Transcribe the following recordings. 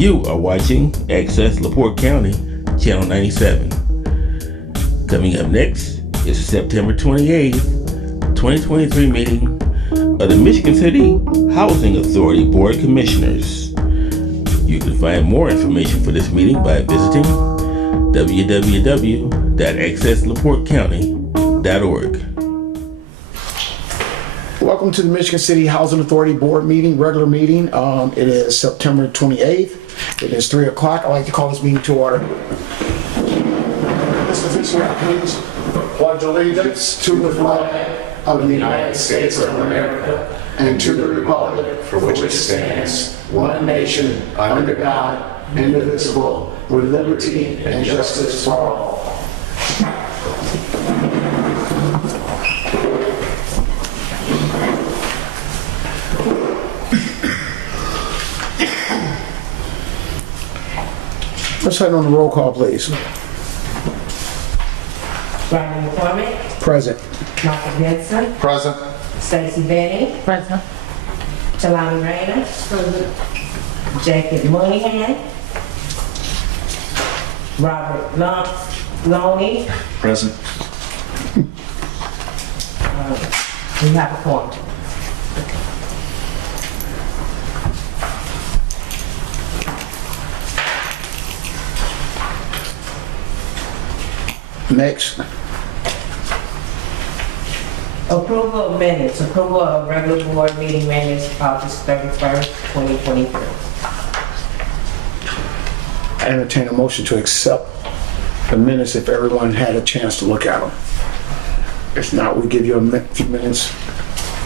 You are watching Access LaPorte County, Channel 97. Coming up next is the September 28th, 2023 meeting of the Michigan City Housing Authority Board of Commissioners. You can find more information for this meeting by visiting www.accesslaportecounty.org. Welcome to the Michigan City Housing Authority Board meeting, regular meeting. It is September 28th. It is 3 o'clock. I'd like to call this meeting to order. Mr. Fisher, please. Pledge allegiance to the flag of the United States of America and to the republic for which it stands, one nation, under God, indivisible, with liberty and justice for all. Let's head on the roll call, please. Rodney McCormick, Present. Michael Benson, Present. Stacy Benny, Present. Talani Rainer, Jacob Moynihan, Robert Loney. Present. We have a quorum. Next. Approval of minutes, approval of regular board meeting minutes, August 31st, 2023. I entertain a motion to accept the minutes if everyone had a chance to look at them. If not, we give you a few minutes.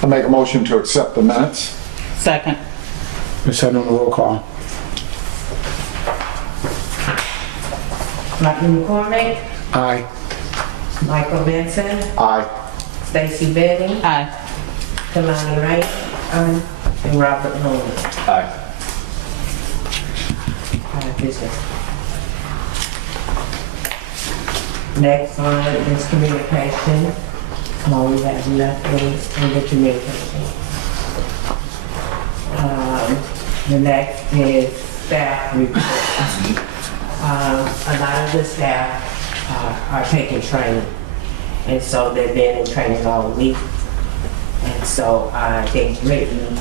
I'll make a motion to accept the minutes. Second. Let's head on the roll call. Rodney McCormick, Aye. Michael Benson, Aye. Stacy Benny, Aye. Talani Rainer, and Robert Loney. Aye. Next one is communication. We have nothing under communication. The next is staff report. A lot of the staff are taking training, and so they've been in training all week. And so I think Brittany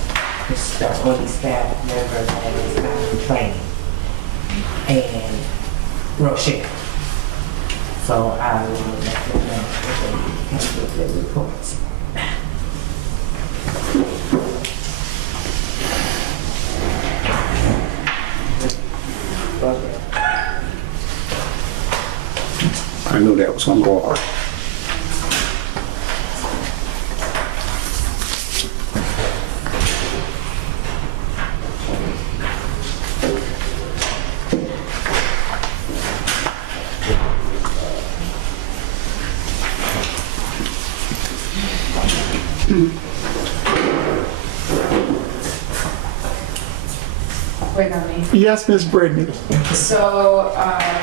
is the only staff member that is not in training, and Rochelle. So I will let them know that they can get their reports. I knew that was gonna go hard. Wait on me. Yes, Miss Brittany. So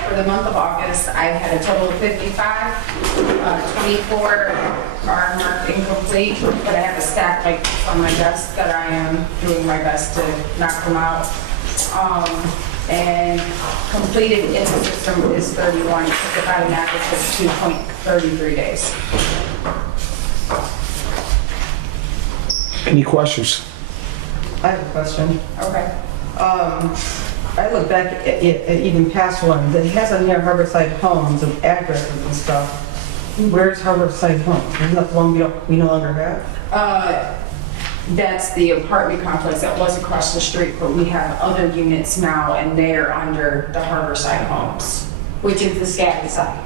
for the month of August, I had a total of 55. 24 are marked incomplete, but I have a stack like on my desk that I am doing my best to knock them out. And completed in the system is 31, it's about an average of 2.33 days. Any questions? I have a question. Okay. I look back at even past ones, it has on here Harborside Homes and addresses and stuff. Where's Harborside Homes? Isn't that the one we no longer have? That's the apartment complex that was across the street, but we have other units now and they're under the Harborside Homes, which is the scattered site.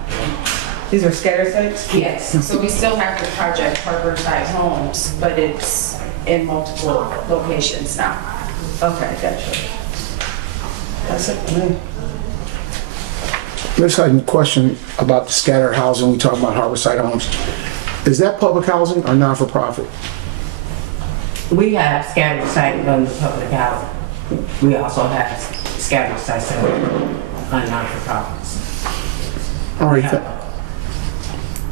These are scatter sites? Yes, so we still have the project Harborside Homes, but it's in multiple locations now. Okay, gotcha. That's it for me. Let's have a question about the scattered housing. We talk about Harborside Homes. Is that public housing or not-for-profit? We have scattered sites on the public housing. We also have scattered sites on non-for-profits. All right.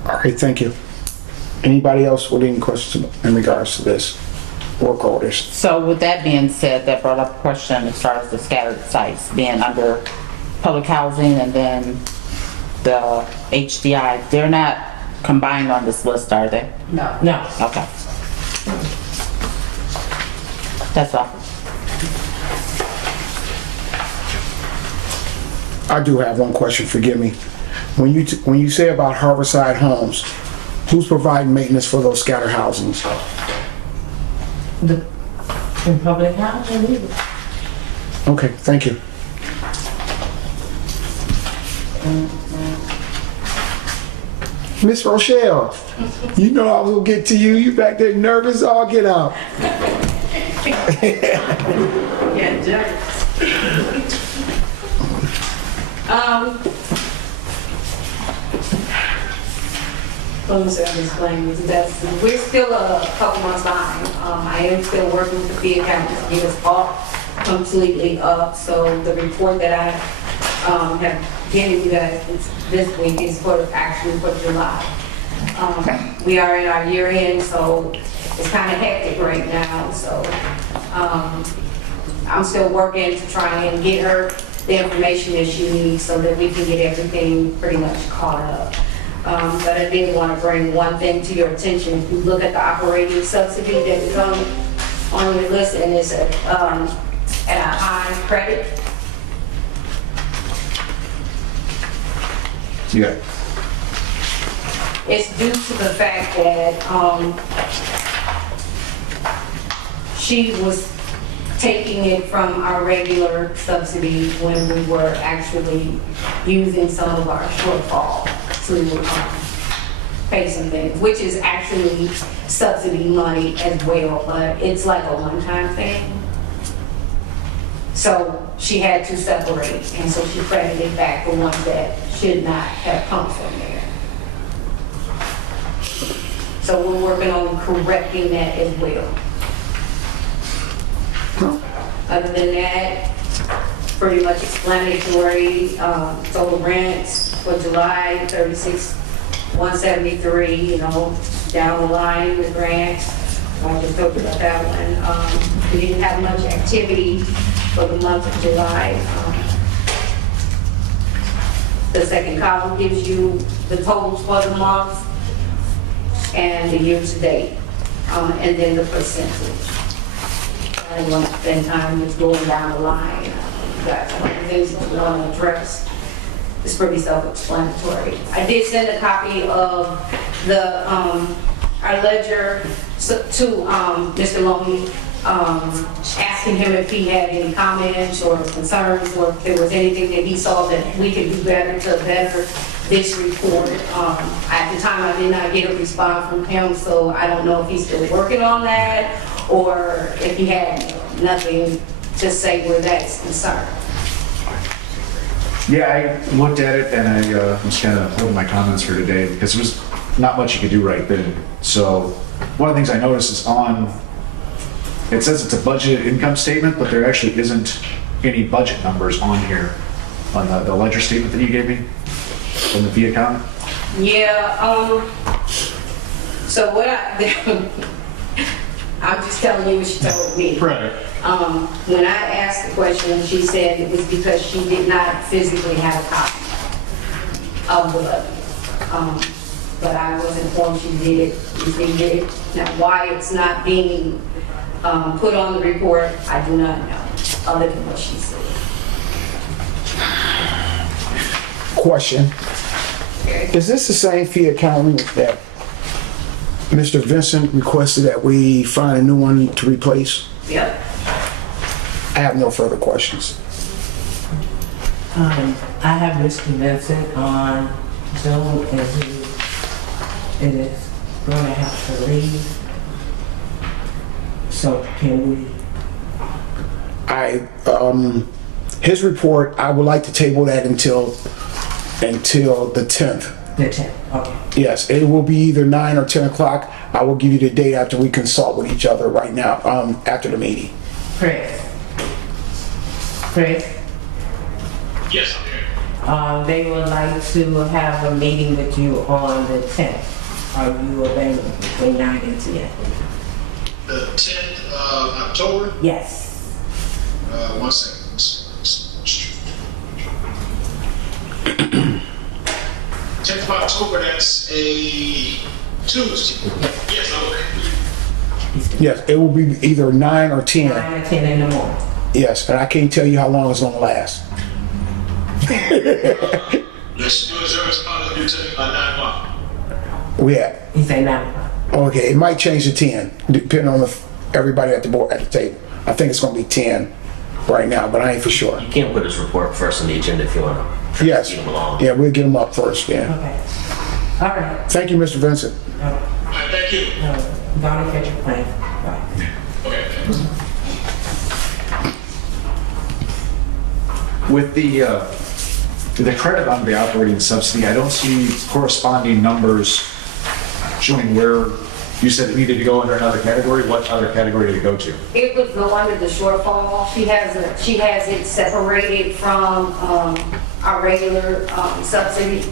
All right, thank you. Anybody else with any questions in regards to this? work orders. So with that being said, that brought up a question as far as the scattered sites being under public housing and then the HDI. They're not combined on this list, are they? No. No. Okay. That's all. I do have one question, forgive me. When you say about Harborside Homes, who's providing maintenance for those scattered housings? In public housing, Okay, thank you. Miss Rochelle, you know I was gonna get to you. You back there nervous? I'll get out. Yeah, jerks. Let me say, I'm explaining this. We're still a couple months behind. I am still working with the fee account to get us all completely up. So the report that I have given you guys this week is actually for July. We are in our year end, so it's kind of hectic right now. So I'm still working to try and get her the information that she needs so that we can get everything pretty much caught up. But I did want to bring one thing to your attention. If you look at the operating subsidy that is on your list, and it's at a high credit. Yeah. It's due to the fact that she was taking it from our regular subsidy when we were actually using some of our shortfall to pay some things, which is actually subsidy money as well, but it's like a one-time thing. So she had to separate, and so she credited back the ones that should not have come from there. So we're working on correcting that as well. Other than that, pretty much explanatory. Total rents for July, 36,173, you know, down the line with grants. I just talked about that one. We didn't have much activity for the month of July. The second column gives you the totals for the month and the year to date, and then the percentage. I didn't want to spend time just going down the line. That's one of the things that we want to address. It's pretty self-explanatory. I did send a copy of the our ledger to Mr. Loney, asking him if he had any comments or concerns, or if there was anything that he saw that we could do better to better this report. At the time, I did not get a response from him, so I don't know if he's still working on that or if he had nothing to say where that's concerned. Yeah, I looked at it and I was kind of holding my comments for today because there was not much you could do right then. So one of the things I noticed is it says it's a budgeted income statement, but there actually isn't any budget numbers on here on the ledger statement that you gave me from the fee account. Yeah, so what I'm just telling you what she told me. Right. When I asked the question, she said it was because she did not physically have a copy of the levy. But I was informed she did it. Now, why it's not being put on the report, I do not know, other than what she said. Question. Is this the same fee accounting that Mr. Vincent requested that we find a new one to replace? Yep. I have no further questions. I have Mr. Vincent on Zoom, and he is going to have to leave. So can we? His report, I would like to table that until the 10th. The 10th, okay. Yes, it will be either 9 or 10 o'clock. I will give you the date after we consult with each other right now, after the meeting. Chris? Yes, I'm here. They would like to have a meeting with you on the 10th. Are you available between 9 and 10? The 10th, October? Yes. 1 second. 10th of October, that's a Tuesday. Yes, okay. Yes, it will be either 9 or 10. 9 or 10 in the morning. Yes, and I can't tell you how long it's gonna last. Let's do a service call, let's do 10 by 9 o'clock. Yeah, He said 9 o'clock. okay, it might change to 10, depending on everybody at the board, at the table. I think it's gonna be 10 right now, but I ain't for sure. You can put his report first on the agenda if you want to. Yes, Get him along. yeah, we'll get them up first, yeah. Okay. All right. Thank you, Mr. Vincent. All right, thank you. Go on and catch your plane. Bye. Okay. With the credit on the operating subsidy, I don't see corresponding numbers showing where you said it needed to go under another category. What other category did it go to? It would go under the shortfall. She has it separated from our regular subsidy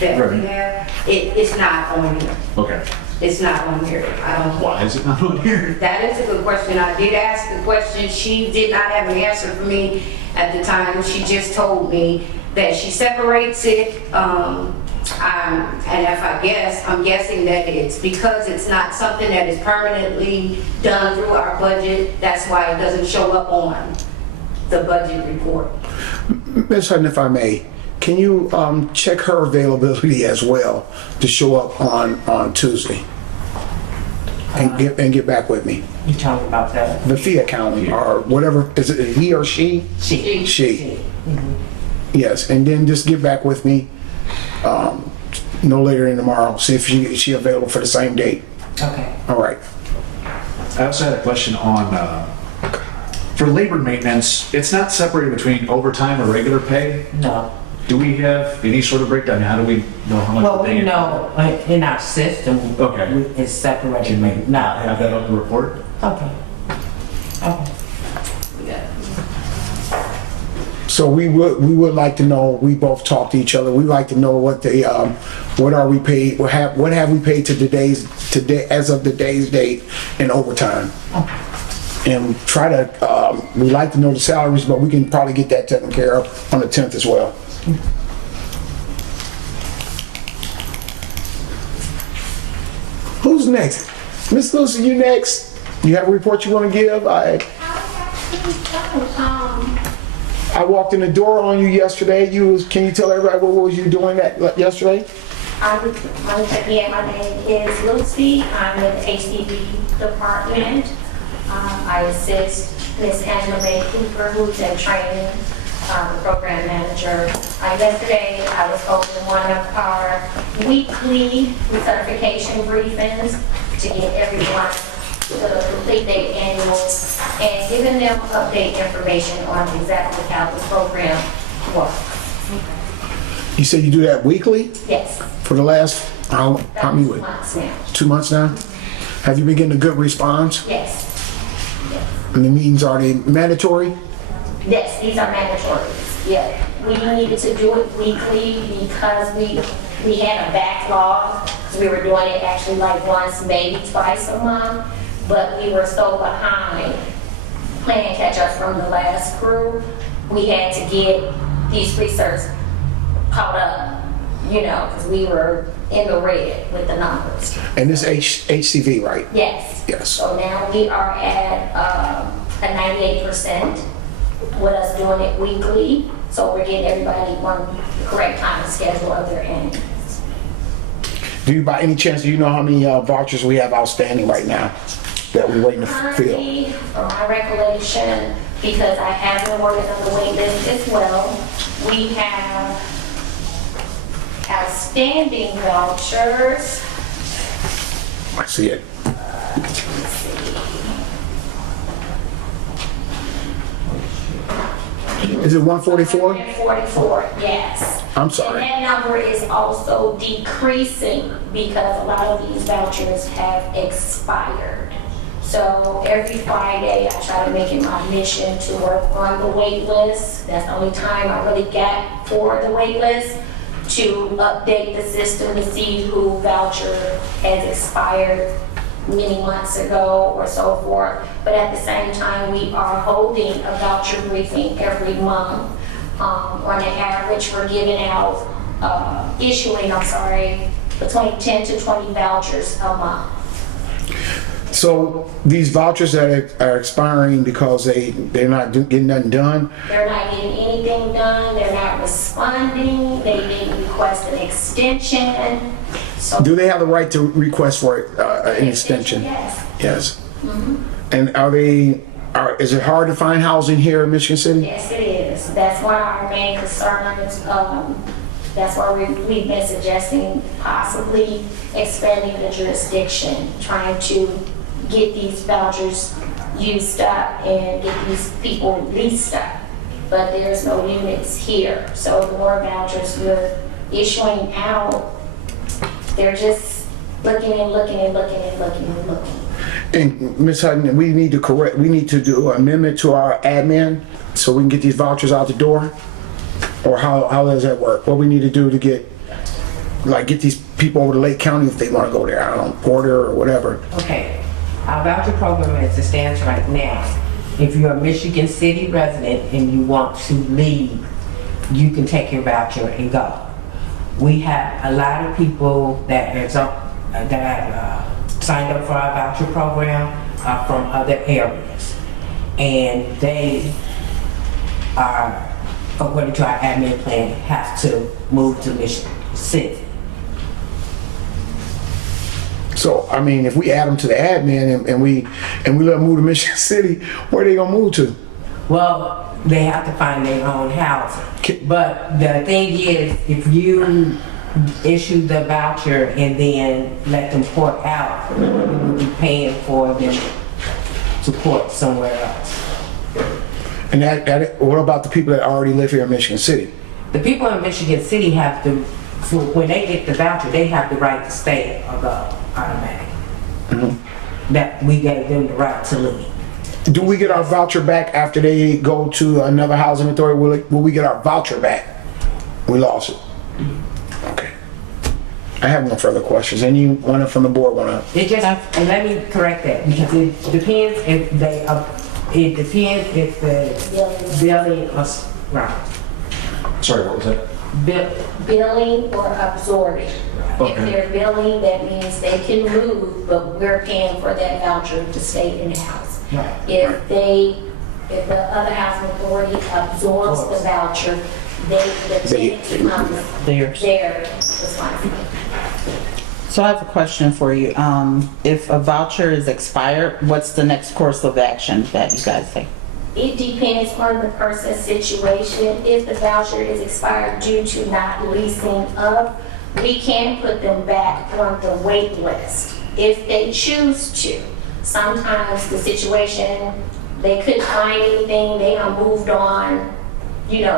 that we Right. have. It's not on here. Okay. It's not on here. I don't. Why is it not on here? That is a good question. I did ask the question. She did not have an answer for me at the time. She just told me that she separates it. And if I'm guessing that it's because it's not something that is permanently done through our budget. That's why it doesn't show up on the budget report. Ms. Hutton, if I may, can you check her availability as well to show up on Tuesday? And get back with me. You talking about that? The fee accounting or whatever, is it he or she? She. She. Yes, and then just get back with me no later than tomorrow. See if she available for the same date. Okay. All right. I also had a question on, for labor maintenance, it's not separated between overtime or regular pay. No. Do we have any sort of breakdown? How do we know how much Well, we're we paying? know in our system, Okay. it's separated. Can we not have that on the report? Okay. Okay. So we would like to know, we both talked to each other, we'd like to know what the, what are we paid, what have we paid today, as of today's date in overtime? And try to, we'd like to know the salaries, but we can probably get that taken care of on the 10th as well. Who's next? Miss Lucy, you next? You have a report you want to give? I walked in the door on you yesterday. Can you tell everybody what was you doing yesterday? My name is Lucy. I'm in the HCV department. I assist Ms. Angela May Cooper, who's in training, the program manager. Yesterday, I was holding one of our weekly recertification briefings to get everyone to complete their annuals and giving them update information on exactly how the program works. You said you do that weekly? Yes. For the last, how many weeks? 2 months now. 2 months now? Have you been getting a good response? Yes. And the meetings, are they mandatory? Yes, these are mandatory. Yeah, we needed to do it weekly because we had a backlog. We were doing it actually like once, maybe twice a month, but we were so behind playing catch up from the last crew. We had to get these research caught up, because we were in the red with the numbers. And this HCV, right? Yes. Yes. So now we are at a 98% with us doing it weekly. So we're getting everybody on the correct time and schedule of their annuals. Do you, by any chance, do you know how many vouchers we have outstanding right now that we're waiting to fill? Currently, from my recollection, because I have been working on the wait list as well, we have outstanding vouchers. I see it. Is it 144? 144, yes. I'm sorry. And that number is also decreasing because a lot of these vouchers have expired. So every Friday, I try to make it my mission to work on the wait list. That's the only time I really get for the wait list, to update the system to see who voucher has expired many months ago or so forth. But at the same time, we are holding a voucher briefing every month. On an average, we're giving out, between 10 to 20 vouchers a month. So these vouchers that are expiring because they're not getting nothing done, They're not getting anything done, they're not responding, they didn't request an extension, so. do they have the right to request for an extension? Yes. Yes. And is it hard to find housing here in Michigan City? Yes, it is. That's one of our main concerns. That's why we've been suggesting possibly expanding the jurisdiction, trying to get these vouchers used up and get these people leased up. But there's no units here. So the more vouchers we're issuing out, they're just looking and looking and looking and looking and looking. And Ms. Hutton, we need to do an amendment to our admin so we can get these vouchers out the door? Or how does that work? What we need to do to get these people over to Lake County if they want to go there, I don't know, Porter or whatever. Okay, our voucher program as it stands right now, if you're a Michigan City resident and you want to leave, you can take your voucher and go. We have a lot of people that signed up for our voucher program from other areas. And they are, according to our admin plan, have to move to Michigan City. So, I mean, if we add them to the admin and we let them move to Michigan City, where are they gonna move to? Well, they have to find their own housing. But the thing is, if you issue the voucher and then let them port out, you will be paying for them to port somewhere else. And what about the people that already live here in Michigan City? The people in Michigan City have to, when they get the voucher, they have the right to stay or go automatically. That we gave them the right to leave. Do we get our voucher back after they go to another housing authority? Will we get our voucher back? We lost it. Okay. I have no further questions. Anyone from the board wanna? It just, and let me correct that, because it depends if they, it depends if the billing was right. Sorry, what was that? Billing or absorbing. If Okay. they're billing, that means they can move, but we're paying for that voucher to stay in the house. Right. If the other housing authority absorbs the voucher, the tenant becomes their responsibility. So I have a question for you. If a voucher is expired, what's the next course of action that you guys take? It depends on the person's situation. If the voucher is expired due to not leasing up, we can put them back on the wait list if they choose to. Sometimes the situation, they couldn't find anything, they are moved on,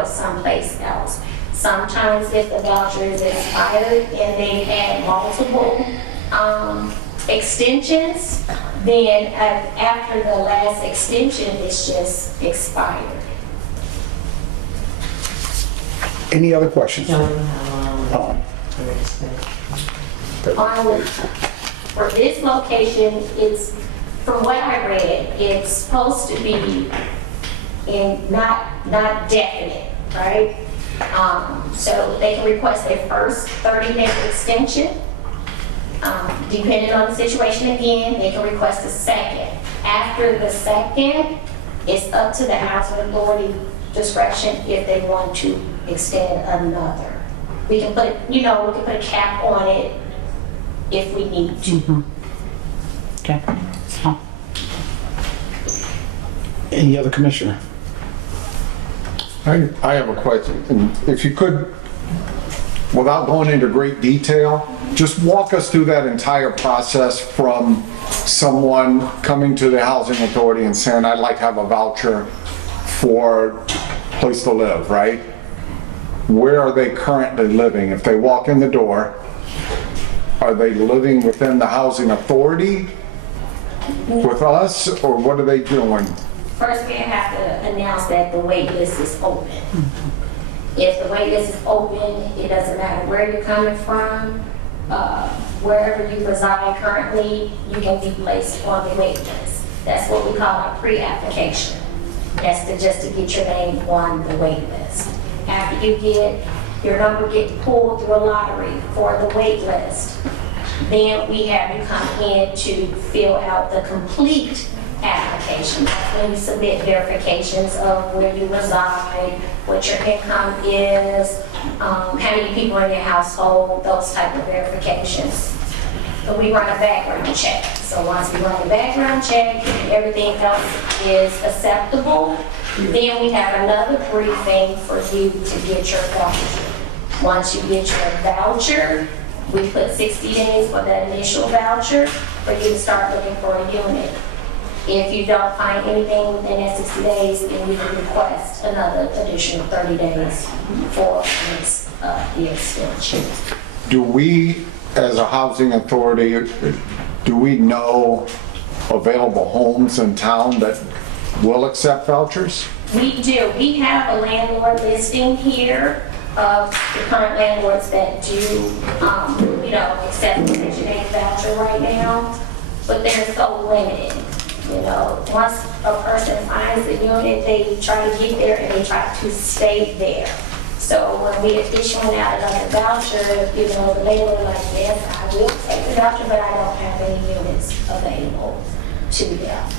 someplace else. Sometimes if the voucher is expired and they've had multiple extensions, then after the last extension, it's just expired. Any other questions? For this location, it's, from what I read, it's supposed to be not definite, right? So they can request their first 30-day extension. Depending on the situation again, they can request a second. After the second, it's up to the housing authority discretion if they want to extend another. We can put, we can put a cap on it if we need to. Okay. So, Any other commissioner? I have a question. And if you could, without going into great detail, just walk us through that entire process from someone coming to the housing authority and saying, I'd like to have a voucher for place to live, right? Where are they currently living? If they walk in the door, are they living within the housing authority with us, or what are they doing? First, we have to announce that the wait list is open. If the wait list is open, it doesn't matter where you're coming from, wherever you reside currently, you can be placed on the wait list. That's what we call a pre-application. That's just to get your name on the wait list. After you get your number get pulled through a lottery for the wait list, then we have you come in to fill out the complete application. That's when you submit verifications of where you reside, what your income is, how many people in your household, those type of verifications. But we run a background check. So once we run the background check, and everything else is acceptable, then we have another briefing for you to get your voucher. Once you get your voucher, we put 60 days for that initial voucher for you to start looking for a unit. If you don't find anything within that 60 days, then we can request another additional 30 days for the extension. Do we, as a housing authority, do we know available homes in town that will accept vouchers? We do. We have a landlord listing here of the current landlords that do, accept the Section 8 voucher right now, but they're so limited. Once a person finds the unit, they try to get there and they try to stay there. So when we are issuing out another voucher, the landlord like, yes, I will take the voucher, but I don't have any units available to them.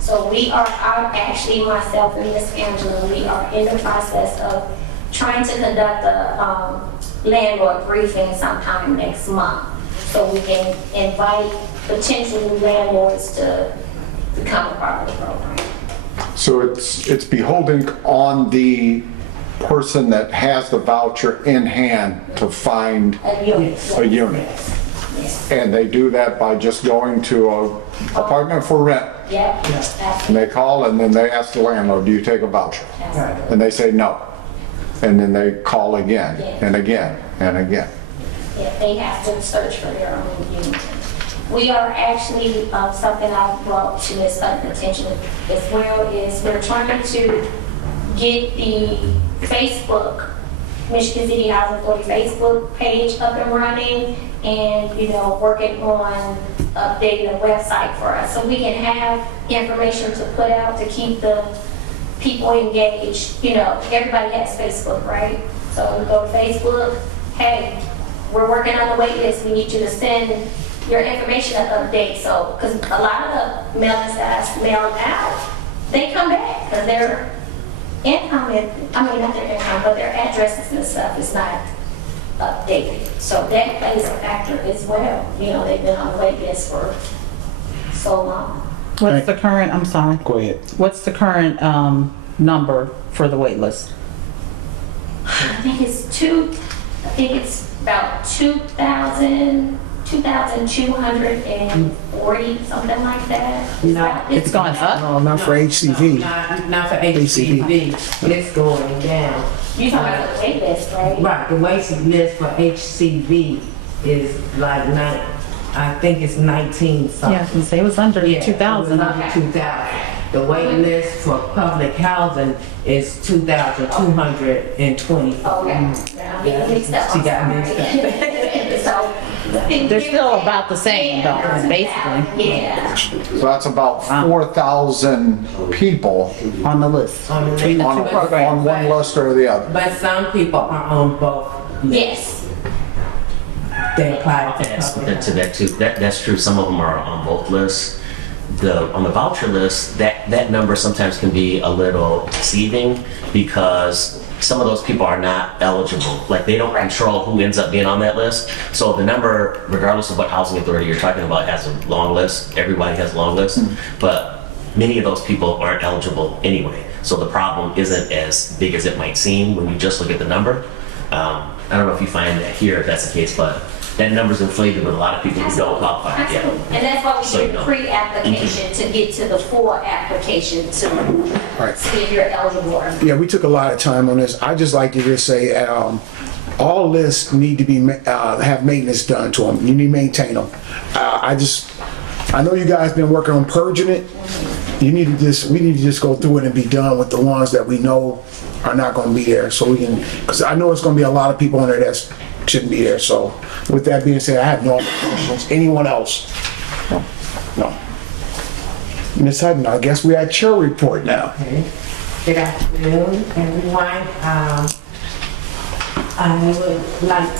So myself and Miss Angela, we are in the process of trying to conduct a landlord briefing sometime next month, so we can invite potential new landlords to become a part of the program. So it's beholden on the person that has the voucher in hand to find A unit. a unit. Yes. And they do that by just going to a apartment for rent. Yep. And Absolutely. they call and then they ask the landlord, do you take a voucher? And they say no. And then they call again and again and again. Yeah, they have to search for their own unit. We are actually, something I brought to Ms. Hutton's attention as well, is we're trying to get the Facebook, Michigan City Housing Authority Facebook page up and running, and, working on updating the website for us, so we can have information to put out to keep the people engaged. Everybody has Facebook, right? So we go to Facebook, hey, we're working on the wait list, we need you to send your information to update. So, because a lot of the mailings that I mail out, they come back because their income not their income, but their addresses and stuff is not updated. So that plays a factor as well. They've been on the wait list for so long. What's the current, I'm sorry, Go ahead. what's the current number for the wait list? I think it's about 2,240, something like that. No, It's gone up? No, not for HCV. Not for HCV, it's going down. You talking about the wait list, right? Right, the waiting list for HCV is like I think it's 19 something. Yeah, I was gonna say it was under Yeah, 2,000. it was under 2,000. The waiting list for public housing is 2,224. Okay. Now, I'm getting mixed up. She got mixed up. So, They're still about the same, though, basically, yeah. So that's about 4,000 people on the list. Between the two on programs. one list or the other. But some people are on both. Yes. They apply for Yes, public to that too. That's true. Some of them are on both lists. On the voucher list, that number sometimes can be a little deceiving because some of those people are not eligible. Like they don't control who ends up being on that list. So the number, regardless of what housing authority you're talking about, has a long list. Everybody has a long list, but many of those people aren't eligible anyway. So the problem isn't as big as it might seem when you just look at the number. I don't know if you find that here if that's the case, but that number's inflated with a lot of people who don't qualify. Absolutely. And that's why we So, do the pre-application to get to the full application to Right. see if you're eligible or not. Yeah, we took a lot of time on this. I just like to just say, all lists need to be, have maintenance done to them. You need to maintain them. I know you guys been working on purging it. We need to just go through it and be done with the ones that we know are not gonna be there, so we can, because I know it's gonna be a lot of people on there that's shouldn't be there. So with that being said, I have no other questions. Anyone else? No. Ms. Hutton, I guess we're at your report now. Good afternoon, everyone. I would like,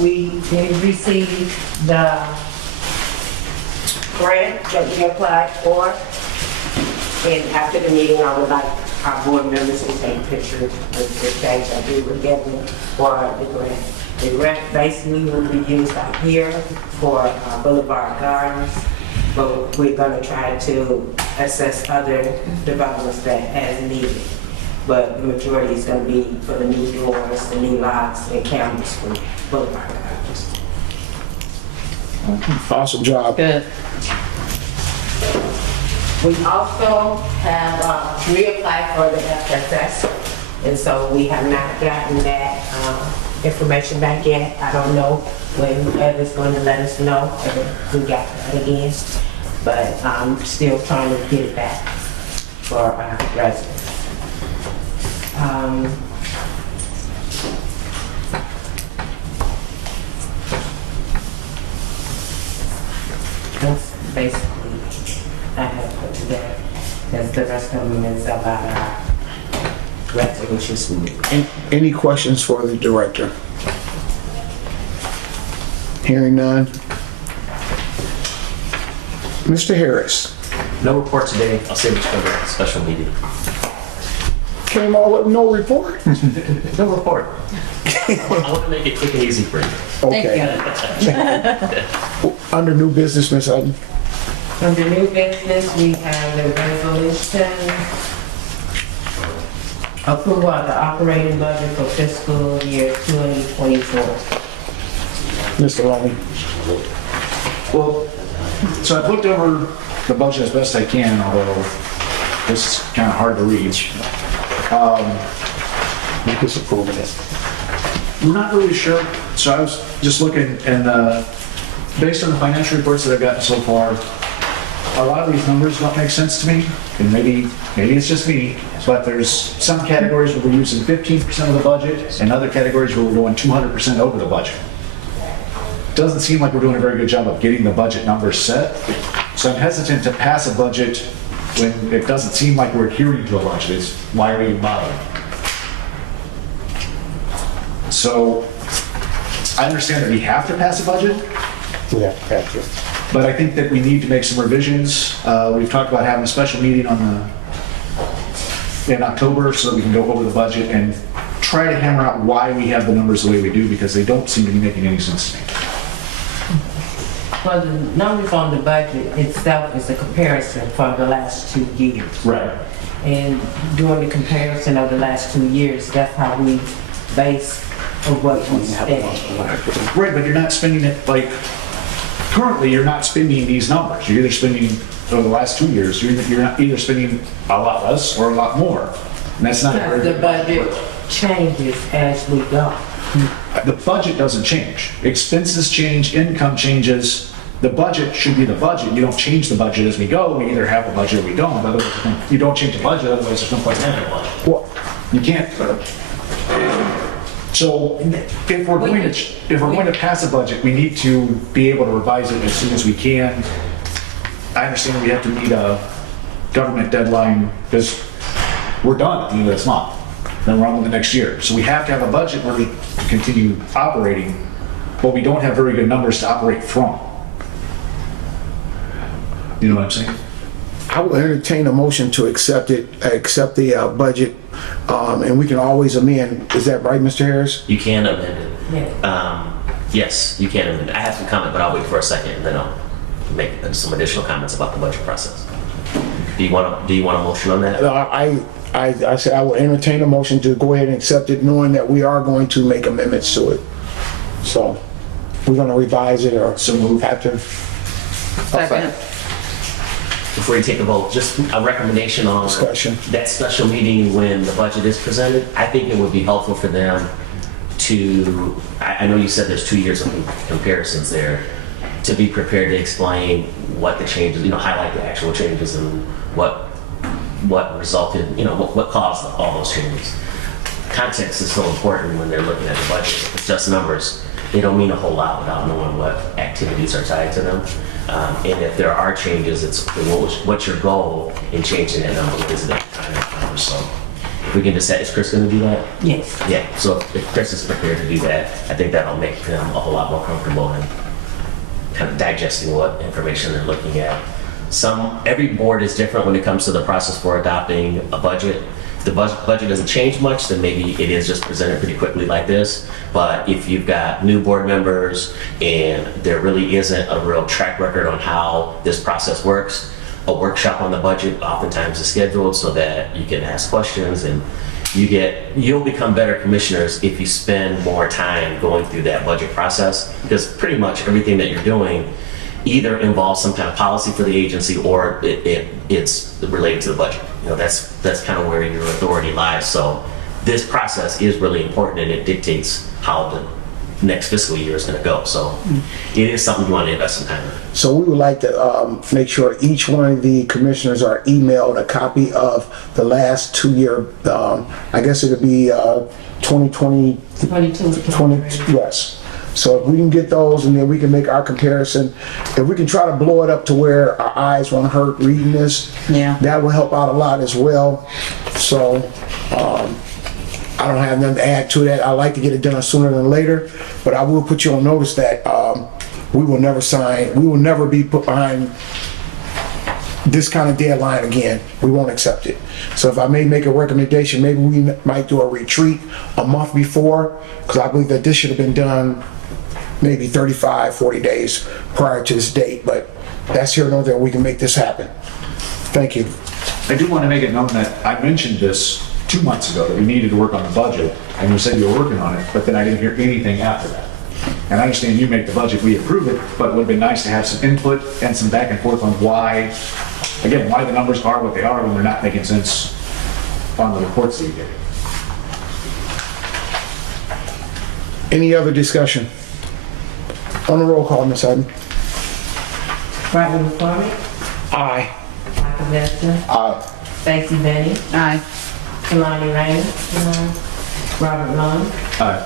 we did receive the grant that we applied for. And after the meeting, I would like our board members to take pictures of the things that we were getting for the grant. The grant basically will be used out here for Boulevard Gardens, but we're gonna try to assess other developments that as needed. But the majority is gonna be for the new doors, the new locks, and cameras for Boulevard Gardens. Awesome job. Good. We also have reapplied for the FSS, and so we have not gotten that information back yet. I don't know when Ed is going to let us know if we got that again, but I'm still trying to get it back for our residents. That's basically I have put together, because the rest of them is about our resolutions. Any questions for the director? Hearing none. Mr. Harris, No report today. I'll save it for the special meeting. came all with no report? No report. I want to make it quick and easy for you. Okay. Under new business, Ms. Hutton. Under new business, we have the resolution approval of the operating budget for fiscal year 2024. Mr. Loney. Well, so I've looked over the budget as best I can, although this is kind of hard to read. You disapproving it? We're not really sure, so I was just looking, and based on the financial reports that I've gotten so far, a lot of these numbers don't make sense to me, and maybe it's just me, but there's some categories where we're using 15% of the budget, and other categories where we're going 200% over the budget. Doesn't seem like we're doing a very good job of getting the budget numbers set, so I'm hesitant to pass a budget when it doesn't seem like we're adhering to a budget. It's why are you bothering? So I understand that we have to pass a budget. Yeah, gotcha. But I think that we need to make some revisions. We've talked about having a special meeting in October so that we can go over the budget and try to hammer out why we have the numbers the way we do, because they don't seem to be making any sense to me. Well, the numbers on the budget itself is a comparison for the last 2 years. Right. And doing the comparison of the last 2 years, that's how we base of what we spend. Right, but you're not spending it like, currently you're not spending these numbers. You're either spending, over the last 2 years, you're not either spending a lot less or a lot more. And that's not very The budget changes as we go. The budget doesn't change. Expenses change, income changes. The budget should be the budget. You don't change the budget as we go. We either have a budget or we don't. Otherwise, you don't change the budget, otherwise there's no point in having a budget. Well, You can't. So if we're going to pass a budget, we need to be able to revise it as soon as we can. I understand we have to meet a government deadline because we're done at the end of this month. Then we're on to the next year. So we have to have a budget where we continue operating, but we don't have very good numbers to operate from. You know what I'm saying? I will entertain a motion to accept the budget, and we can always amend. Is that right, Mr. Harris? You can amend it. Yes, you can amend it. I have some comment, but I'll wait for a second and then I'll make some additional comments about the budget process. Do you want a motion on that? I said I will entertain a motion to go ahead and accept it, knowing that we are going to make amendments to it. So we're going to revise it or So move. have to. Second. Before you take a vote, just a recommendation on Discussion. that special meeting when the budget is presented. I think it would be helpful for them to, I know you said there's 2 years of comparisons there, to be prepared to explain what the changes, highlight the actual changes and what resulted, what caused all those changes. context is so important when they're looking at the budget. If it's just numbers, they don't mean a whole lot without knowing what activities are tied to them. And if there are changes, it's what's your goal in changing that number? Is it a kind of number? So if we can decide, is Chris going to do that? Yes. Yeah, so if Chris is prepared to do that, I think that'll make them a whole lot more comfortable in kind of digesting what information they're looking at. Every board is different when it comes to the process for adopting a budget. If the budget doesn't change much, then maybe it is just presented pretty quickly like this. But if you've got new board members and there really isn't a real track record on how this process works, a workshop on the budget oftentimes is scheduled so that you can ask questions, and you'll become better commissioners if you spend more time going through that budget process, because pretty much everything that you're doing either involves some kind of policy for the agency or it's related to the budget. You know, that's kind of where your authority lies. So this process is really important, and it dictates how the next fiscal year is going to go. So it is something you want to invest some time in. So we would like to make sure each one of the commissioners are emailed a copy of the last 2 year, I guess it would be 2020, 22. yes. So if we can get those, and then we can make our comparison. If we can try to blow it up to where our eyes won't hurt reading this, Yeah. that will help out a lot as well. So I don't have nothing to add to that. I like to get it done sooner than later, but I will put you on notice that we will never be put behind this kind of deadline again. We won't accept it. So if I may make a recommendation, maybe we might do a retreat a month before, because I believe that this should have been done maybe 35, 40 days prior to this date, but that's here nor there. We can make this happen. Thank you. I do want to make it known that I mentioned this 2 months ago, that we needed to work on the budget, and you said you were working on it, but then I didn't hear anything after that. And I understand you make the budget, we approve it, but it would have been nice to have some input and some back and forth on why the numbers are what they are when they're not making sense on the reports that you get. Any other discussion? On the roll call, Ms. Hutton. Rodney McCormick, Aye. Michael Vesta, Aye. Stacy Benny, Aye. Kalani Raymond, Robert Lund, Aye.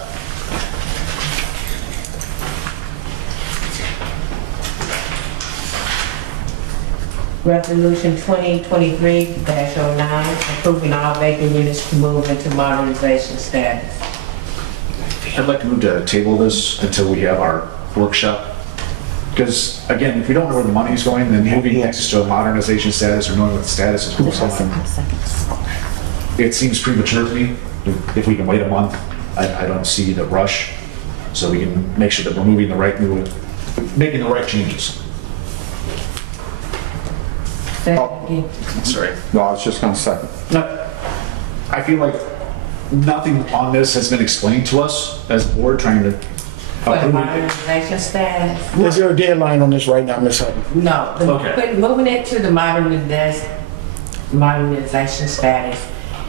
Resolution 2023-09, approving all vacant units to move into modernization status. I'd like to move to table this until we have our workshop. Because again, if we don't know where the money's going, then moving next to a modernization status or knowing what the status is going on, it seems premature to me. If we can wait a month, I don't see the rush. So we can make sure that we're making the right changes. Sorry. No, I was just gonna second. I feel like nothing on this has been explained to us as a board trying to For the approve it. modernization status? Is there a deadline on this right now, Ms. Hutton? No, Okay. moving it to the modernization status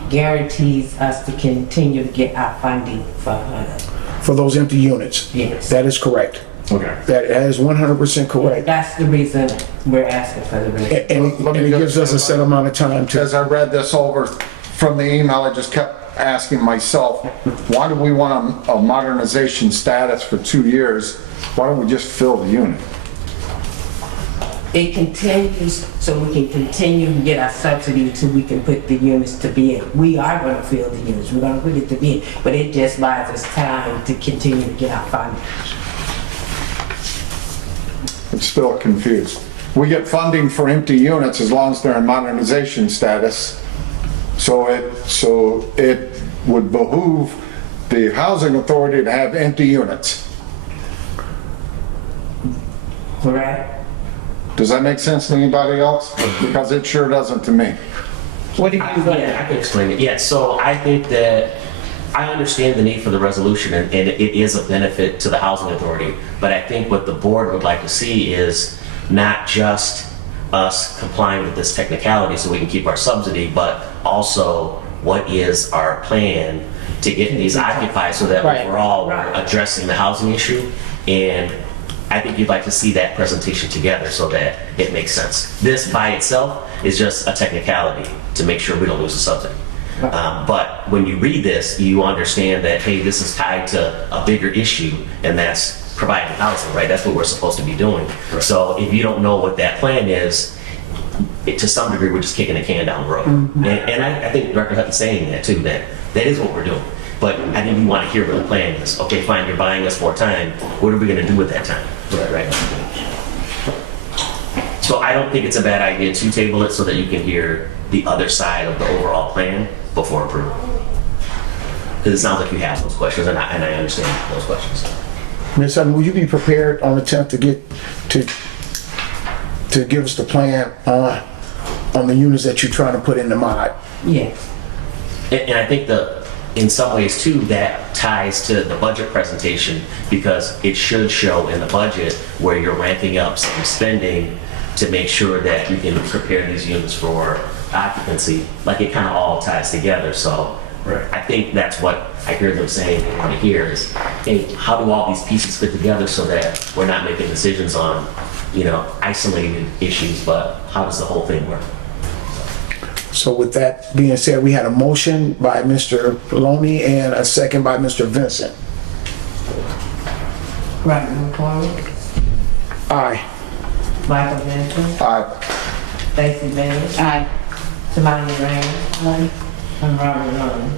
guarantees us to continue to get our funding for HUD. For those empty units? Yes. That is correct. Okay. That is 100% correct. That's the reason we're asking for the relief. And it gives us a set amount of time to, As I read this over from the email, I just kept asking myself, why do we want a modernization status for 2 years? Why don't we just fill the unit? It continues so we can continue to get our subsidy until we can put the units to bid. We are going to fill the units, we're going to put it to bid, but it just buys us time to continue to get our funding. I'm still confused. We get funding for empty units as long as they're in modernization status. So it would behoove the housing authority to have empty units. Correct? Does that make sense to anybody else? Because it sure doesn't to me. What do you I can explain it. Yeah, so I think that I understand the need for the resolution, and it is a benefit to the housing authority. But I think what the board would like to see is not just us complying with this technicality so we can keep our subsidy, but also what is our plan to get these occupied so that overall we're addressing the housing issue. And I think you'd like to see that presentation together so that it makes sense. This by itself is just a technicality to make sure we don't lose the subsidy. But when you read this, you understand that, hey, this is tied to a bigger issue, and that's providing housing, right? That's what we're supposed to be doing. So if you don't know what that plan is, to some degree, we're just kicking the can down the road. And I think Director Hutton's saying that too, that is what we're doing. But I think you want to hear what the plan is. Okay, fine, you're buying us more time. What are we going to do with that time? Right. So I don't think it's a bad idea to table it so that you can hear the other side of the overall plan before approval. Because it sounds like you have those questions, and I understand those questions. Ms. Sutton, will you be prepared on the 10th to give us the plan on the units that you're trying to put in the mod? Yes. And I think in some ways too, that ties to the budget presentation, because it should show in the budget where you're ramping up some spending to make sure that you can prepare these units for occupancy. Like, it kind of all ties together. So I think that's what I hear them saying they want to hear is, hey, how do all these pieces fit together so that we're not making decisions on, isolated issues, but how does the whole thing work? So with that being said, we had a motion by Mr. Loney and a second by Mr. Vincent. Rodney McCormick, Aye. Michael Vincent, Aye. Stacy Benning, Aye. Tamani Rain, and Robert Rowland.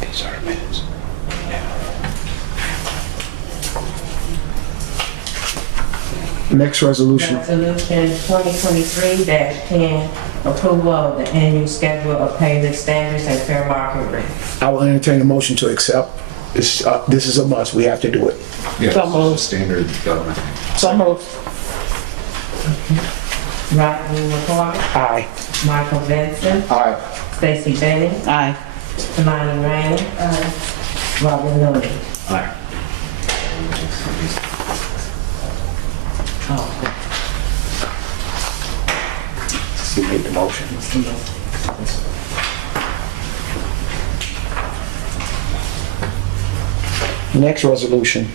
These are minutes. Next resolution. Resolution 2023-10, approval of the annual schedule of payment standards and fair market rate. I will entertain a motion to accept. This is a must. We have to do it. Yeah, So moved. it's a standard government. So moved. Rodney McCormick, Aye. Michael Vincent, Aye. Stacy Benning, Aye. Tamani Rain, Robert Rowland. Aye. You made the motion. Next resolution.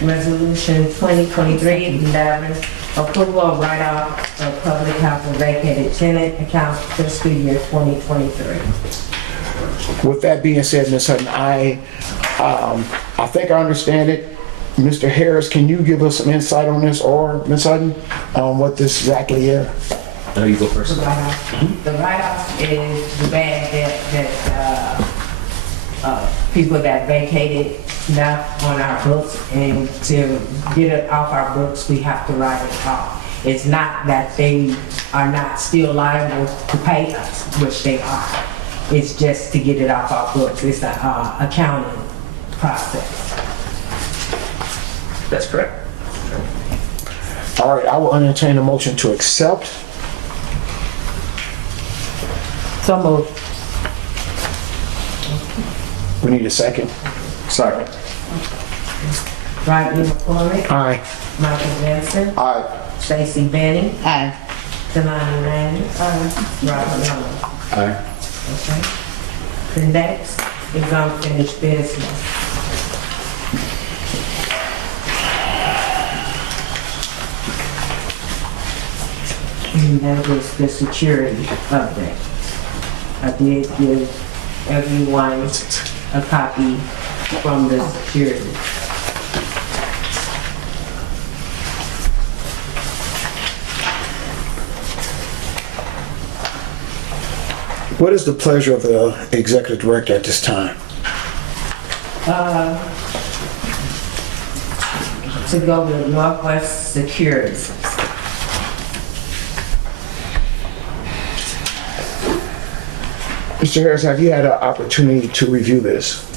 Resolution 2023-11, approval of write-off of public housing vacated tenant accounts fiscal year 2023. With that being said, Ms. Hutton, I think I understand it. Mr. Harris, can you give us some insight on this, or Ms. Hutton, on what this exactly is? No, you go first. The write-off is the bad debt that people that vacated left on our books, and to get it off our books, we have to write it off. It's not that they are not still liable to pay us, which they are. It's just to get it off our books. It's an accounting process. That's correct. All right, I will entertain a motion to accept. So moved. We need a second. Second. Rodney McCormick, Aye. Michael Vincent, Aye. Stacy Benning, Aye. Tamani Rain, Robert Rowland. Aye. Okay. The next is unfinished business. And that was the security update. I did give everyone a copy from the security. What is the pleasure of the executive director at this time? To go with Northwest Security. Mr. Harris, have you had an opportunity to review this?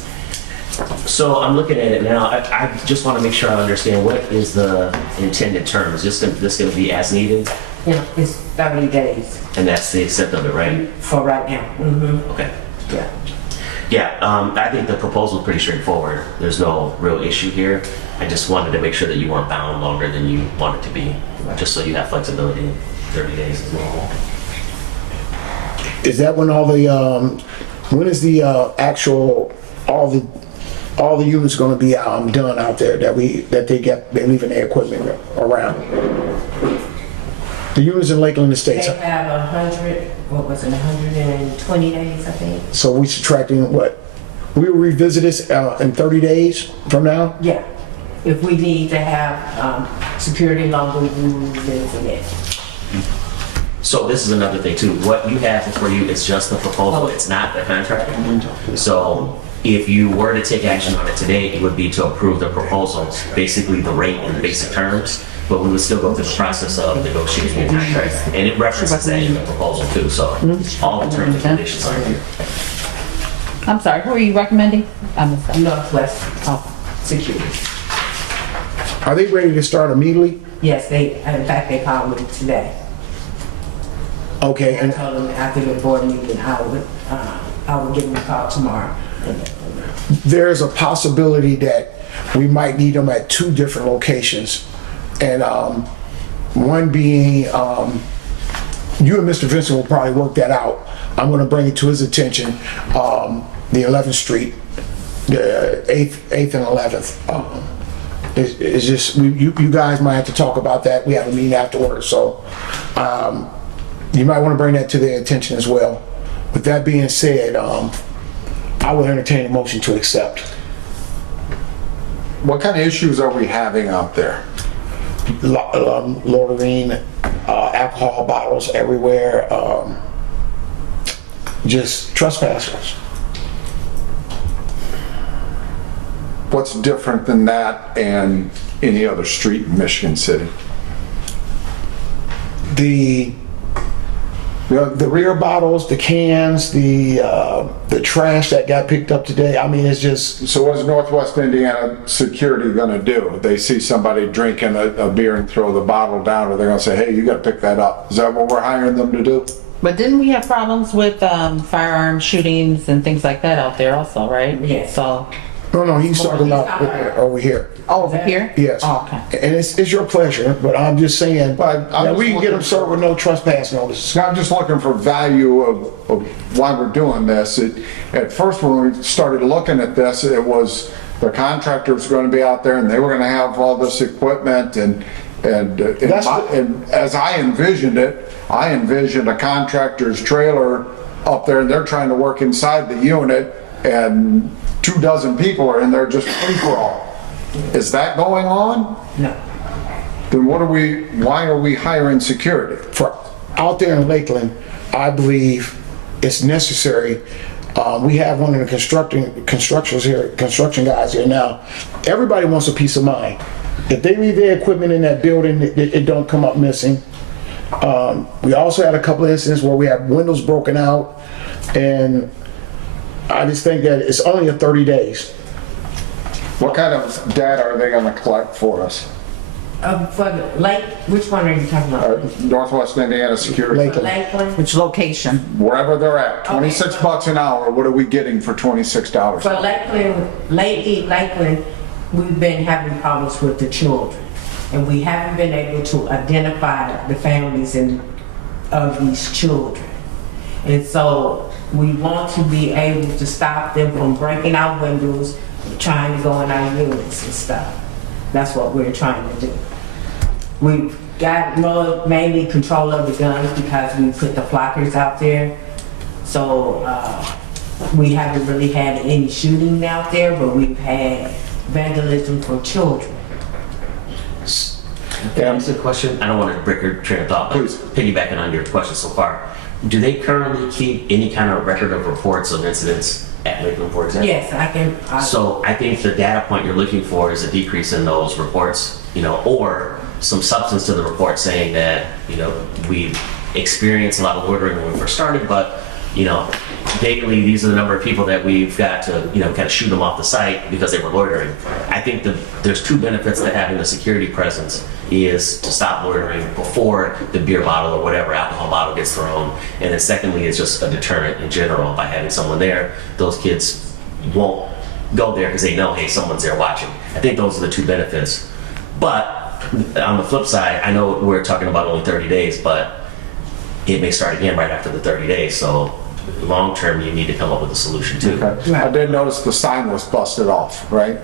So I'm looking at it now. I just want to make sure I understand, what is the intended term? Is this going to be as needed? You know, it's 30 days And that's the extent of it, right? for right now. Mm-hmm. Okay. Yeah. Yeah, I think the proposal is pretty straightforward. There's no real issue here. I just wanted to make sure that you weren't bound longer than you want it to be, just so you have flexibility. 30 days is normal. Is that when all the, when is the actual, all the units gonna be done out there that they leaving their equipment around? The units in Lakeland They Estates. have 120 days, I think. So we subtracting what? We will revisit this in 30 days from now? Yeah. If we need to have security longer, we will visit it. So this is another thing too. What you have before you is just the proposal. It's not the contract. So if you were to take action on it today, it would be to approve the proposal, basically the rate and basic terms. But we would still go through the process of negotiating a contract. And it references that in the proposal too. So all the terms and conditions are here. I'm sorry, who are you recommending? I missed that. Northwest Oh. Security. Are they ready to start immediately? Yes, in fact, they called me today. Okay, I and told them after the board meeting, I would give them a call tomorrow. there's a possibility that we might need them at 2 different locations. And one being, you and Mr. Vincent will probably work that out. I'm gonna bring it to his attention, the 11th Street, the 8th and 11th. It's just, you guys might have to talk about that. We have a meeting afterwards, so you might wanna bring that to their attention as well. With that being said, I will entertain a motion to accept. What kind of issues are we having out there? Loitering, alcohol bottles everywhere, just trespassers. What's different than that and any other street in Michigan City? The rear bottles, the cans, the trash that got picked up today, I mean, it's just, So what is Northwest Indiana Security gonna do? They see somebody drinking a beer and throw the bottle down, or they're gonna say, hey, you gotta pick that up? Is that what we're hiring them to do? But didn't we have problems with firearm shootings and things like that out there also, right? Yes. So, no, he's talking about over here. over here? Yes. Oh, okay. And it's your pleasure, but I'm just saying, But I'm that just we can get them looking served with no trespass notice. So I'm just looking for value of why we're doing this. At first, when we started looking at this, it was the contractors going to be out there and they were going to have all this equipment and as I envisioned it, I envisioned a contractor's trailer up there and they're trying to work inside the unit and 24 people are in there just free for all. Is that going on? No. Then why are we hiring security? For out there in Lakeland, I believe it's necessary. We have one of the construction guys here now. Everybody wants a peace of mind. If they leave their equipment in that building, it don't come up missing. We also had a couple of incidents where we had windows broken out, and I just think that it's only a 30 days. What kind of data are they gonna collect for us? For the lake, which one are you talking about? Northwest Indiana Security, Lakeland. Lakeland? Which location? wherever they're at, 26 bucks an hour, what are we getting for $26? For Lakeland, lately, Lakeland, we've been having problems with the children. And we haven't been able to identify the families of these children. And so we want to be able to stop them from breaking out windows, trying to go in our units and stuff. That's what we're trying to do. We've got mainly control of the guns because we put the flockers out there. So we haven't really had any shooting out there, but we've had vandalism for children. Can I ask a question? I don't want to break your train of thought, but Please. piggybacking on your question so far, do they currently keep any kind of record of reports of incidents at Lakeland, for example? Yes, I can. So I think the data point you're looking for is a decrease in those reports, or some substance to the report saying that, we experienced a lot of loitering when we first started, but, daily, these are the number of people that we've got to, kind of shoot them off the site because they were loitering. I think there's 2 benefits to having the security presence is to stop loitering before the beer bottle or whatever alcohol bottle gets thrown. And then secondly, is just a deterrent in general. By having someone there, those kids won't go there because they know, hey, someone's there watching. I think those are the 2 benefits. But on the flip side, I know we're talking about only 30 days, but it may start again right after the 30 days. So long term, you need to come up with a solution too. Okay. I did notice the sign was busted off, right?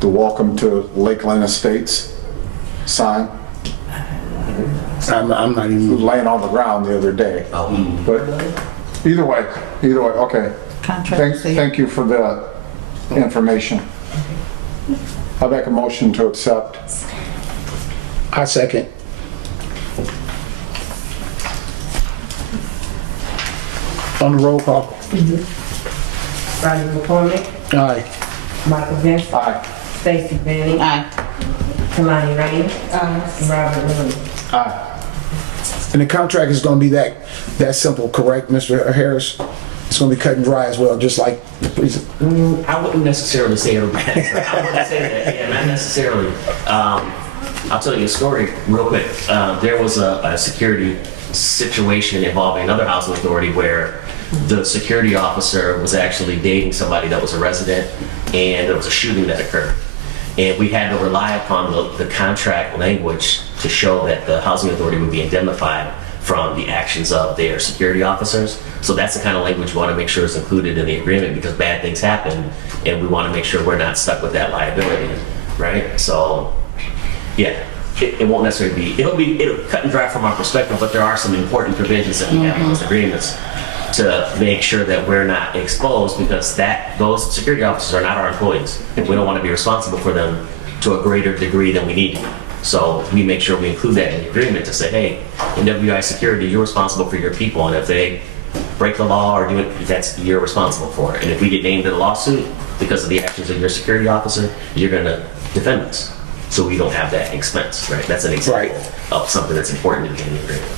The welcome to Lakeland Estates sign. I I'm not It was even, laying on the ground the other day. But either way, okay. Thank you for the information. I'll make a motion to accept. I second. On the roll call. Roger McCormick, Aye. Michael Vincent, Aye. Stacy Benning, Aye. Kalani Rain, and Robert Lee. Aye. And the contract is gonna be that simple, correct, Mr. Harris? It's gonna be cut and dry as well, just like, I wouldn't necessarily say it'll be that. I wouldn't say that, yeah, not necessarily. I'll tell you a story real quick. There was a security situation involving another housing authority where the security officer was actually dating somebody that was a resident, and there was a shooting that occurred. And we had to rely upon the contract language to show that the housing authority would be indemnified from the actions of their security officers. So that's the kind of language we want to make sure is included in the agreement, because bad things happen and we want to make sure we're not stuck with that liability, right? So, yeah, it won't necessarily be, it'll cut and dry from our perspective, but there are some important provisions that we have in those agreements to make sure that we're not exposed, because those security officers are not our employees. We don't want to be responsible for them to a greater degree than we need to. So we make sure we include that in the agreement to say, hey, NWI Security, you're responsible for your people, and if they break the law or do it, you're responsible for it. And if we get named in a lawsuit because of the actions of your security officer, you're going to defend us. So we don't have that expense, right? That's an example of something that's important to be in the agreement.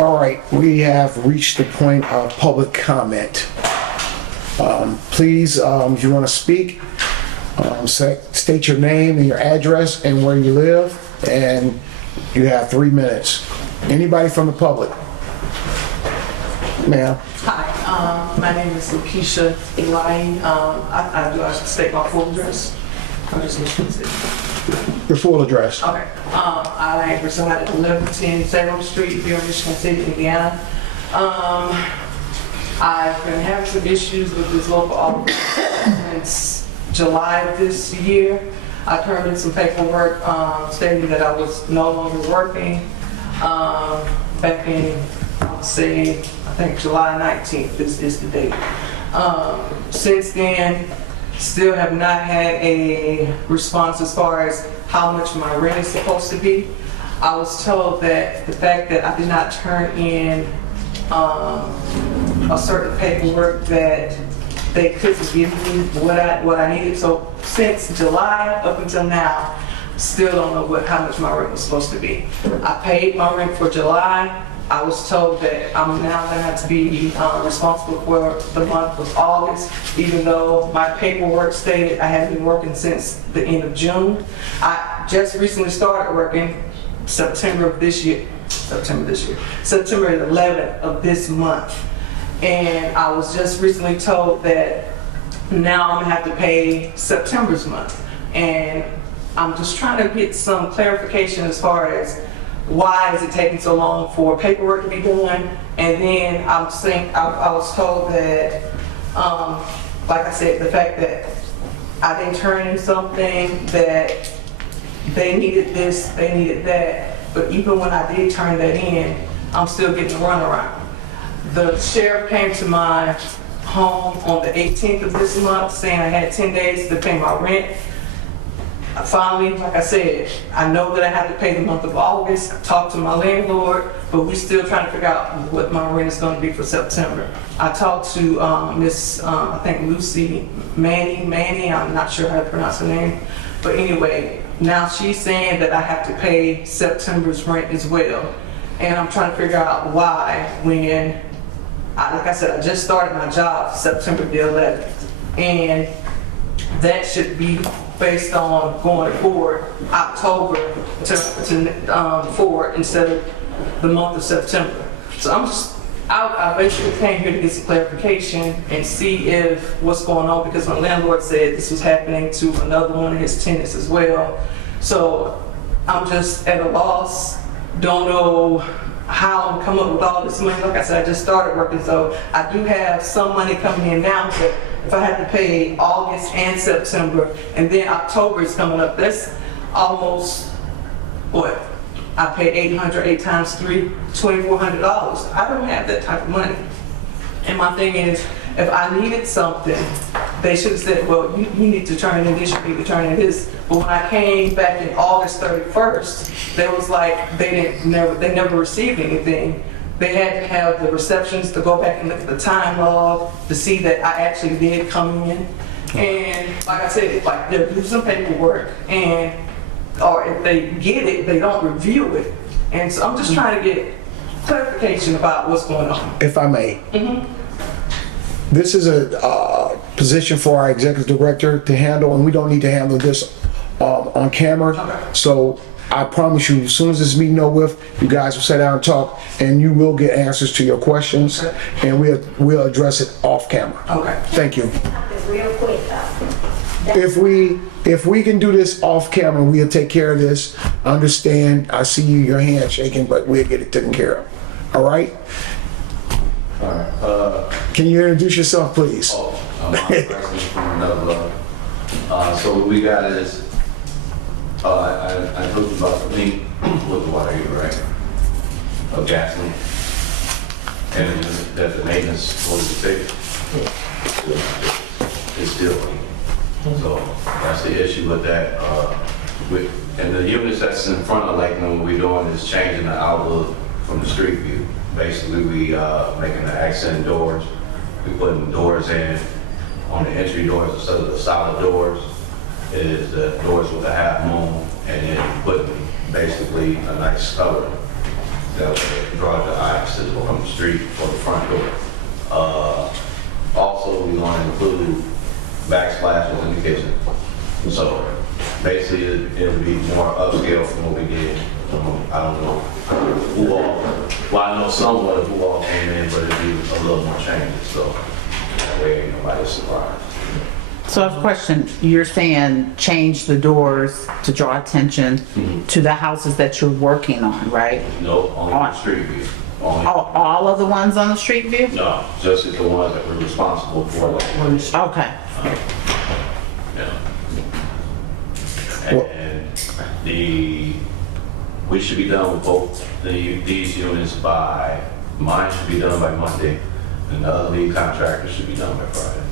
all right, we have reached the point of public comment. Please, if you wanna speak, state your name and your address and where you live, and you have 3 minutes. Anybody from the public? Ma'am? Hi, my name is Lakeisha Eli. I should state my full address. I'm just going to Your full address. Okay. I reside at 1110 Salem Street here in Michigan City, Indiana. I've been having some issues with this local office since July of this year. I turned in some paperwork stating that I was no longer working back in, I think July 19th is the date. Since then, still have not had a response as far as how much my rent is supposed to be. I was told that the fact that I did not turn in a certain paperwork that they couldn't give me what I needed. So since July up until now, still don't know how much my rent was supposed to be. I paid my rent for July. I was told that I'm now gonna have to be responsible for the month of August, even though my paperwork stated I had been working since the end of June. I just recently started working September 11th of this month. And I was just recently told that now I'm gonna have to pay September's month. And I'm just trying to get some clarification as far as why is it taking so long for paperwork to be done? And then I was told that, like I said, the fact that I didn't turn in something, that they needed this, they needed that. But even when I did turn that in, I'm still getting a runaround. The sheriff came to my home on the 18th of this month saying I had 10 days to pay my rent. Finally, like I said, I know that I have to pay the month of August. I talked to my landlord, but we're still trying to figure out what my rent is going to be for September. I talked to Miss, I think Lucy Manny, I'm not sure how to pronounce her name. But anyway, now she's saying that I have to pay September's rent as well. And I'm trying to figure out why when, like I said, I just started my job September the 11th. And that should be based on going forward October to forward instead of the month of September. So I basically came here to get some clarification and see if what's going on, because my landlord said this was happening to another one of his tenants as well. So I'm just at a loss, don't know how I'm coming up with all this money. Like I said, I just started working, so I do have some money coming in now, but if I had to pay August and September, and then October is coming up, that's almost, what? I pay 800, 8 times 3, $2,400. I don't have that type of money. And my thing is, if I needed something, they should have said, well, you need to turn in this, you need to turn in this. But when I came back in August 31st, they was like, they never received anything. They had to have the receptions to go back and look at the time log to see that I actually did come in. And like I said, like they'll do some paperwork, and or if they get it, they don't review it. And so I'm just trying to get clarification about what's going on. If I may. This is a position for our executive director to handle, and we don't need to handle this on camera. Okay. So I promise you, as soon as this meeting over with, you guys will sit down and talk, and you will get answers to your questions, and we'll address it off camera. Okay. Thank you. Real quick though. If we can do this off camera, we'll take care of this. Understand, I see your hand shaking, but we'll get it taken care of. All right? Can you introduce yourself, please? I'm President from Nova. So what we got is, I told you about the leak with the water heater, right? Of gasoline. And that the maintenance was to fix. It's still leaking. So that's the issue with that. And the units that's in front of Lakeland, what we're doing is changing the outlook from the street view. Basically, we making the accent doors. We putting doors in on the entry doors instead of the solid doors. It is the doors with a half moon, and then putting basically a nice cover that will draw the eyes from the street for the front door. Also, we want to include backsplashes in the kitchen. So basically, it'll be more upscale from what we did. I don't know who all, well, I know somewhat of who all came in, but it'll be a little more changes, so that way ain't nobody surprised. So I have a question. You're saying change the doors to draw attention to the houses that you're working on, right? No, only on the street view. Only, All of the ones on the street view? no, just the ones that we're responsible for. Okay. Yeah. And we should be done with both these units by, mine should be done by Monday, and the other lead contractor should be done by Friday.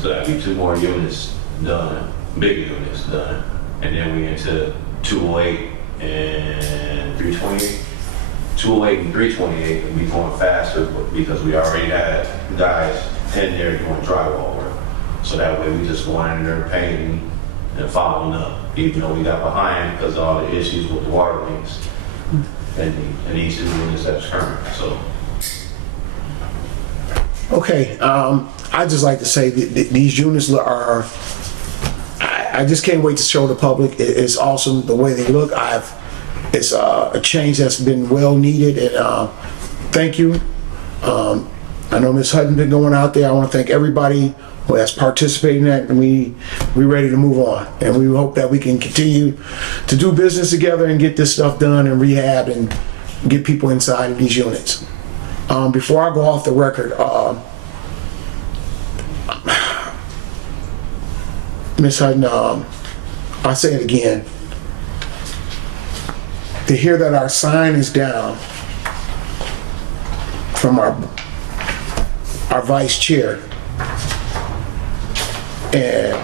So that'd be 2 more units done, big units done, and then we into 208 and 328. 208 and 328 will be going faster because we already had guys in there doing drywall work. So that way we just go in there painting and following up, even though we got behind because of all the issues with the water leaks and these 2 units that's current. So. Okay, I just like to say that these units are, I just can't wait to show the public. It's awesome the way they look. It's a change that's been well needed, and thank you. I know Ms. Hutton been going out there. I want to thank everybody who has participated in that, and we ready to move on. And we hope that we can continue to do business together and get this stuff done and rehab and get people inside of these units. Before I go off the record, Ms. Hutton, I'll say it again. To hear that our sign is down from our vice chair, and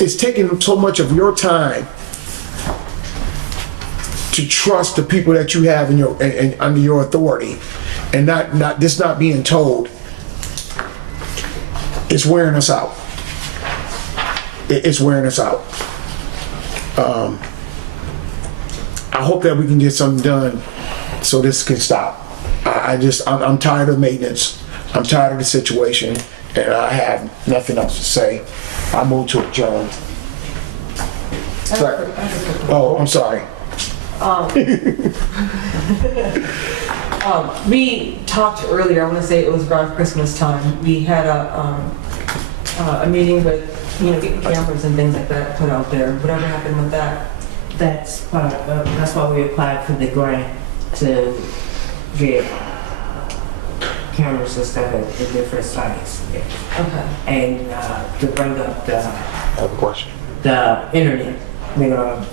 it's taking so much of your time to trust the people that you have in your under your authority, and not being told. It's wearing us out. It's wearing us out. I hope that we can get something done so this can stop. I'm tired of maintenance. I'm tired of the situation, and I have nothing else to say. I move to adjourn. Sorry. Oh, I'm sorry. We talked earlier, I want to say it was around Christmas time. We had a meeting with, getting cameras and things like that put out there. Whatever happened with that? That's why we applied for the grant to get cameras and stuff at the different sites. Okay. And to bring up the. I have a question. the internet. They're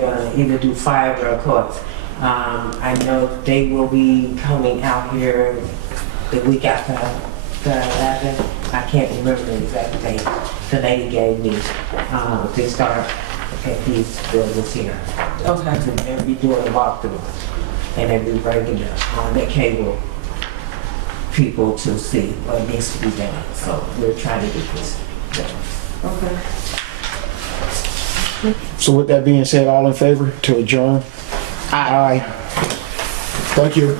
gonna either do fiber or course. I know they will be coming out here the week after the 11th. I can't remember the exact date the lady gave me. They start at these buildings here. Okay. And they'll be doing a walkthrough. And they'll be bringing the cable people to see what needs to be done. So we're trying to get this done. Okay. So with that being said, all in favor to adjourn? Aye. Thank you.